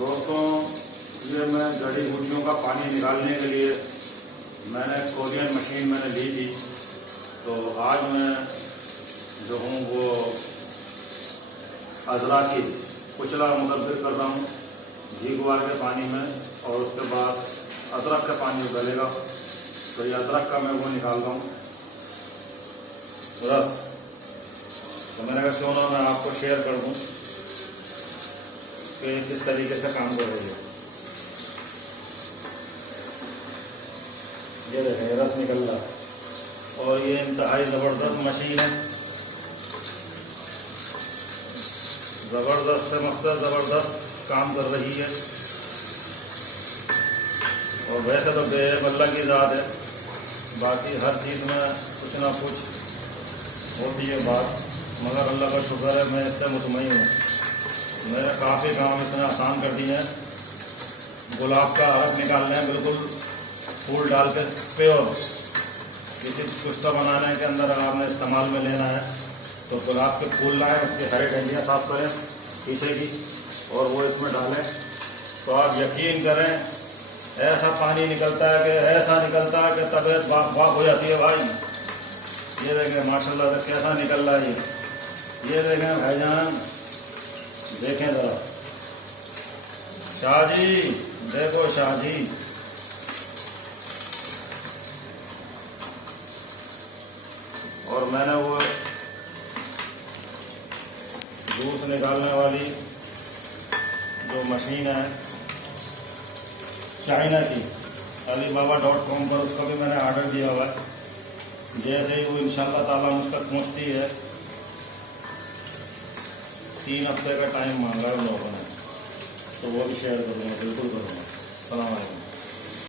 दोस्तों, ये मैं जड़ी बूटियों का पानी निकालने के लिए मैंने कोरियन मशीन मैंने ली थी। तो आज मैं जो हूँ वो अजरा की कुचला मुदब्बिर कर रहा हूँ घी गुआर के पानी में, और उसके बाद अदरक का पानी उबलेगा। तो ये अदरक का मैं वो निकाल रहा हूँ रस। तो मैंने कहा क्यों ना मैं आपको शेयर कर दूँ कि किस तरीके से काम कर रही है। ये देखें रस निकल रहा, और ये इंतहाई ज़बरदस्त मशीन है। ज़बरदस्त से मकसद ज़बरदस्त काम कर रही है। और वैसे तो बेब अल्लाह की ज़ात है, बाकी हर चीज़ में कुछ ना कुछ होती है बात, मगर अल्लाह का शुक्र है मैं इससे मुतमईन हूँ। मेरे काफ़ी काम इसने आसान कर दिए हैं। गुलाब का अरक निकालने हैं, बिल्कुल फूल डाल के प्योर। किसी कुश्ता बनाने के अंदर आपने इस्तेमाल में लेना है तो गुलाब के फूल लाएँ, उसकी हरी डंडियाँ साफ करें पीछे की, और वो इसमें डालें। तो आप यकीन करें ऐसा पानी निकलता है कि ऐसा निकलता है कि तबीयत बाप हो जाती है भाई। ये देखें माशाल्लाह से कैसा निकल रहा है ये देखें भाईजान, देखें ज़रा शाह जी, देखो शाह जी। और मैंने वो जूस निकालने वाली जो मशीन है चाइना की, alibaba.com पर, उसका भी मैंने ऑर्डर दिया हुआ है। जैसे ही वो इंशाल्लाह ताला मुझ तक पहुँचती है, 3 हफ्ते का टाइम मांगा है उन लोगों ने, तो वो भी शेयर करूँगा, बिल्कुल करूँगा।